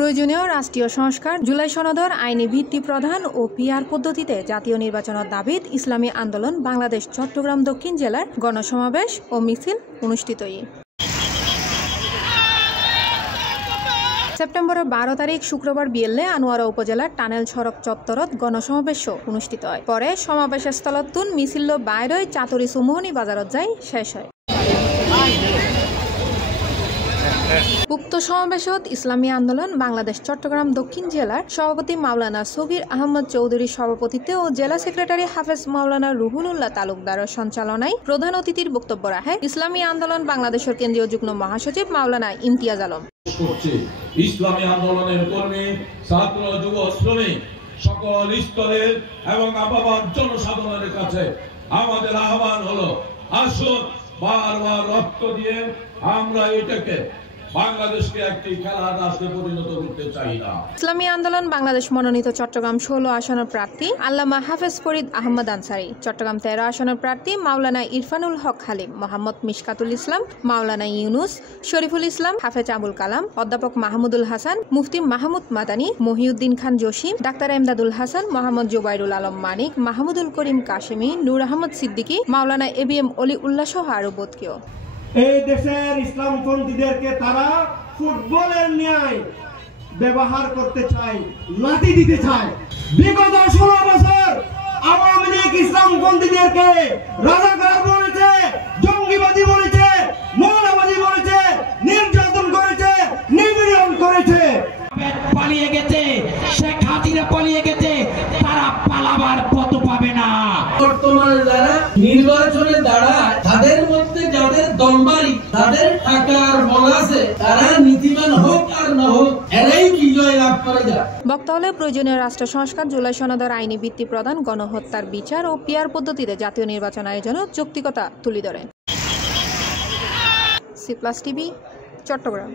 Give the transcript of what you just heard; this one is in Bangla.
প্রয়োজনীয় রাষ্ট্রীয় সংস্কার, জুলাই সনদর আইনি ভিত্তি প্রদান ও পিআর পদ্ধতিতে জাতীয় নির্বাচনের দাবিত ইসলামী আন্দোলন বাংলাদেশ চট্টগ্রাম দক্ষিণ জেলার গণসমাবেশ ও মিছিল অনুষ্ঠিত। সেপ্টেম্বরের 12 তারিখ শুক্রবার বিকেলে আনোয়ারা উপজেলার টানেল সড়ক চত্বরত গণসমাবেশ অনুষ্ঠিত হয়। পরে সমাবেশ স্থলতুন মিছিল বাইরে চাতুরি সুমোহনী বাজারত যাই শেষ হয়। উক্ত সমাবেশত ইসলামী আন্দোলন বাংলাদেশ চট্টগ্রাম দক্ষিণ জেলার সভাপতি মাওলানা সগির আহমদ চৌধুরীর সভাপতিত্বে ও জেলা সেক্রেটারি হাফেজ মাওলানা রুহুল উল্লাহ তালুকদারের সঞ্চালনায় প্রধান অতিথির বক্তব্য রাখে ইসলামী আন্দোলন বাংলাদেশের কেন্দ্রীয় যুগ্ম মহাসচিব মাওলানা ইমতিয়াজ আলম। ইসলামী আন্দোলনের কর্মী, ছাত্র, যুব, শ্রমিক সকল স্তরের এবং আপামর জনসাধারণের কাছে আমাদের আহ্বান হলো, আসুন বারবার রক্ত দিয়ে আমরা এটাকে বাংলাদেশকে একটি খেলার রাষ্ট্রে পরিণত করতে চাই না। ইসলামী আন্দোলন বাংলাদেশ মনোনীত চট্টগ্রাম 16 আসনের প্রার্থী আল্লামা হাফেজ ফরিদ আহমদ আনসারী, চট্টগ্রাম 13 আসনের প্রার্থী মাওলানা ইরফানুল হক হালিম, মোহাম্মদ মিশকাতুল ইসলাম, মাওলানা ইউনুস, শরীফুল ইসলাম, হাফেজ আবুল কালাম, অধ্যাপক মাহমুদুল হাসান, মুফতি মাহমুদ মাদানী, মহিউদ্দিন খান জসিম, ডাক্তার এমদাদুল হাসান, মোহাম্মদ জুবাইরুল আলম মানিক, মাহমুদুল করিম কাশেমি, নূর আহমদ সিদ্দিকী, মাওলানা এবিএম অলি উল্লাহ সহ আরো বোধকেও। এই দেশের ইসলামপন্থীদেরকে তারা ফুটবলের ন্যায় ব্যবহার করতে চায়, লাঠি দিতে চায়। বিগত 16 বছর আওয়ামী লীগ ইসলামপন্থীদেরকে রাজাকার বলেছে, জঙ্গিবাদী বলেছে, মৌলবাদী বলেছে, নির্যাতন করেছে, নিপীড়ন করেছে। পালিয়ে গেছে, শেখ হাসিনা পালিয়ে গেছে, তারা পালাবার পথ পাবে না। বর্তমানে যারা নির্বাচনে দাঁড়ায় তাদের মধ্যে যাদের দমবাড়ি, তাদের টাকার বল আছে, তারা নীতিবান হোক আর না হোক এরাই বিজয় লাভ করে যায়। বক্তা হলে প্রয়োজনীয় রাষ্ট্র সংস্কার, জুলাই সনদের আইনি ভিত্তি প্রদান, গণহত্যার বিচার ও পিআর পদ্ধতিতে জাতীয় নির্বাচন আয়োজনের যৌক্তিকতা তুলে ধরেন। C+ TV, Chittagong.